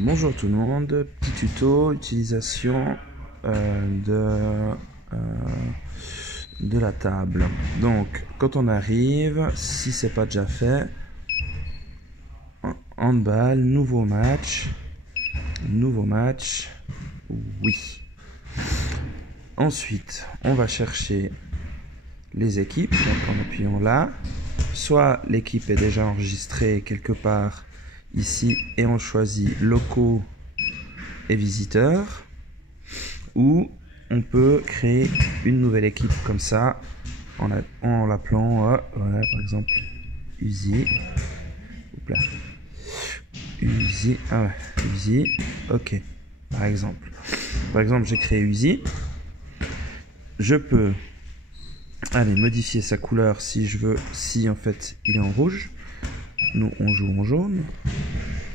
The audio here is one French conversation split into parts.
Bonjour tout le monde, petit tuto, utilisation de la table. Donc quand on arrive, si c'est pas déjà fait, handball, nouveau match, oui. Ensuite, on va chercher les équipes, donc en appuyant là. Soit l'équipe est déjà enregistrée quelque part ici et on choisit locaux et visiteurs, ou on peut créer une nouvelle équipe comme ça en l'appelant voilà, par exemple Uzi. Uzi, ah ouais, Uzi, ok. Par exemple j'ai créé Uzi. Je peux aller modifier sa couleur si je veux, si en fait il est en rouge. Nous on joue en jaune.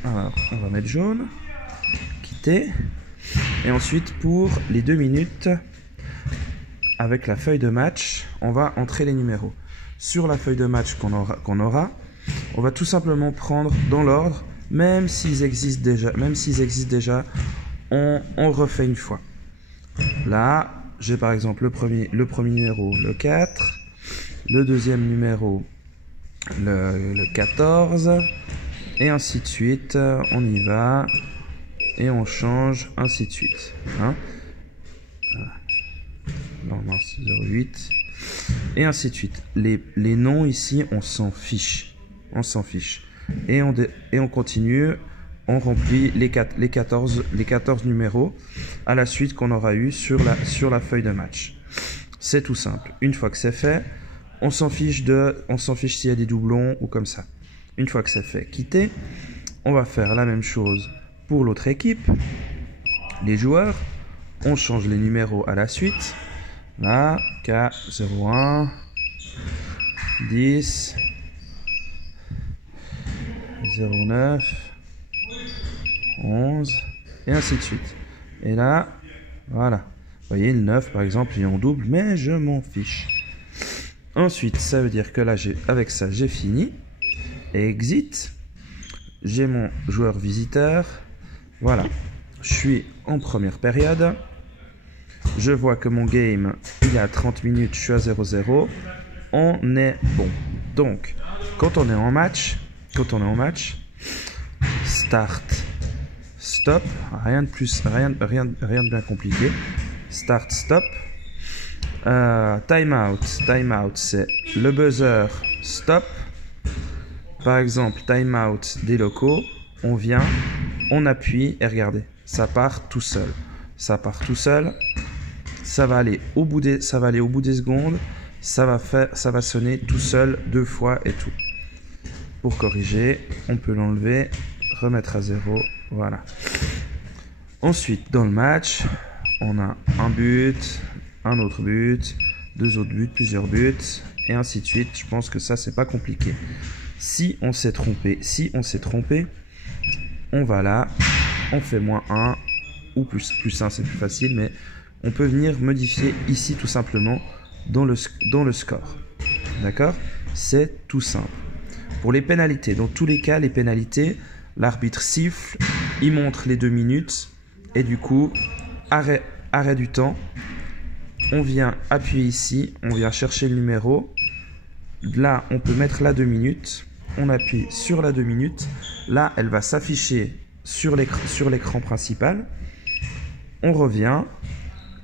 Alors on va mettre jaune, quitter. Et ensuite pour les 2 minutes, avec la feuille de match, on va entrer les numéros. Sur la feuille de match qu'on aura, on va tout simplement prendre dans l'ordre, même s'ils existent déjà, on refait une fois. Là, j'ai par exemple le premier numéro, le 4, le deuxième numéro, le 14, et ainsi de suite. On y va, et on change, ainsi de suite. Hein, normalement c'est 08, et ainsi de suite. Les noms ici, on s'en fiche. Et on continue. On remplit les 14 numéros à la suite qu'on aura eu sur la feuille de match. C'est tout simple. Une fois que c'est fait, on s'en fiche s'il y a des doublons ou comme ça. Une fois que c'est fait, quitter. On va faire la même chose pour l'autre équipe. Les joueurs, on change les numéros à la suite. Là, K01, 10, 09, 11, et ainsi de suite. Et là, voilà. Vous voyez, le 9, par exemple, il est en double, mais je m'en fiche. Ensuite, ça veut dire que là, avec ça, j'ai fini. Exit. J'ai mon joueur visiteur. Voilà. Je suis en première période. Je vois que mon game, il est à 30 minutes, je suis à 0-0. On est bon. Donc, quand on est en match, start, stop, rien de plus, rien de bien compliqué. Start, stop. Time out, c'est le buzzer, stop. Par exemple, time out des locaux, on vient, on appuie et regardez, ça part tout seul. Ça va aller au bout des secondes, ça va sonner tout seul 2 fois et tout. Pour corriger, on peut l'enlever, remettre à 0, voilà. Ensuite, dans le match, on a un but, un autre but, 2 autres buts, plusieurs buts, et ainsi de suite. Je pense que ça, c'est pas compliqué. Si on s'est trompé, on va là, on fait -1 ou plus 1, c'est plus facile, mais on peut venir modifier ici tout simplement dans le score. D'accord? C'est tout simple. Pour les pénalités, dans tous les cas, les pénalités, l'arbitre siffle, il montre les 2 minutes, et du coup, arrêt du temps. On vient appuyer ici, on vient chercher le numéro. Là, on peut mettre la 2 minutes. On appuie sur la 2 minutes. Là, elle va s'afficher sur l'écran principal. On revient.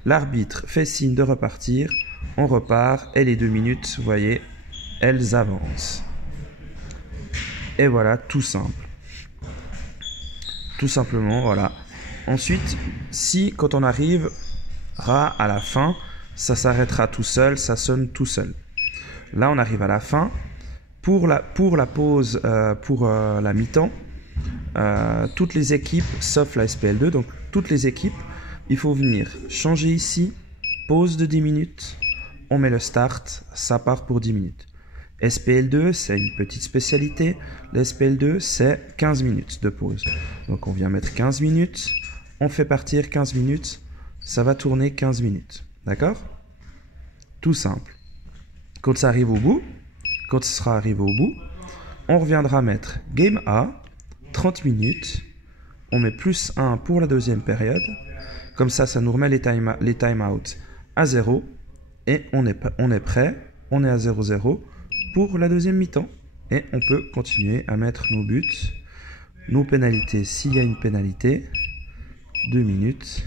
L'arbitre fait signe de repartir. On repart. Et les 2 minutes, vous voyez, elles avancent. Et voilà, tout simple. Tout simplement, voilà. Ensuite, si quand on arrivera à la fin, ça s'arrêtera tout seul, ça sonne tout seul. Là, on arrive à la fin. Pour la pause, pour la mi-temps, toutes les équipes, sauf la SPL2, donc toutes les équipes, il faut venir changer ici, pause de 10 minutes, on met le start, ça part pour 10 minutes. SPL2, c'est une petite spécialité. La SPL2, c'est 15 minutes de pause. Donc, on vient mettre 15 minutes, on fait partir 15 minutes, ça va tourner 15 minutes. D'accord? Tout simple. Quand ça arrive au bout, quand ce sera arrivé au bout, on reviendra mettre Game A, 30 minutes. on met plus 1 pour la deuxième période. Comme ça nous remet les time-out à 0. Et on est prêt, on est à 0-0 pour la deuxième mi-temps. Et on peut continuer à mettre nos buts, nos pénalités s'il y a une pénalité. 2 minutes.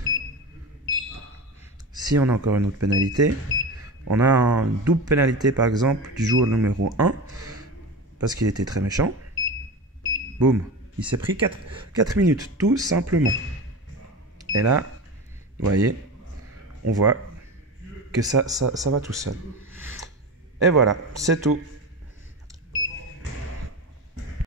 Si on a encore une autre pénalité, on a une double pénalité par exemple du joueur numéro 1 parce qu'il était très méchant. Boum, il s'est pris 4 minutes tout simplement. Et là, vous voyez, on voit que ça va tout seul. Et voilà, c'est tout.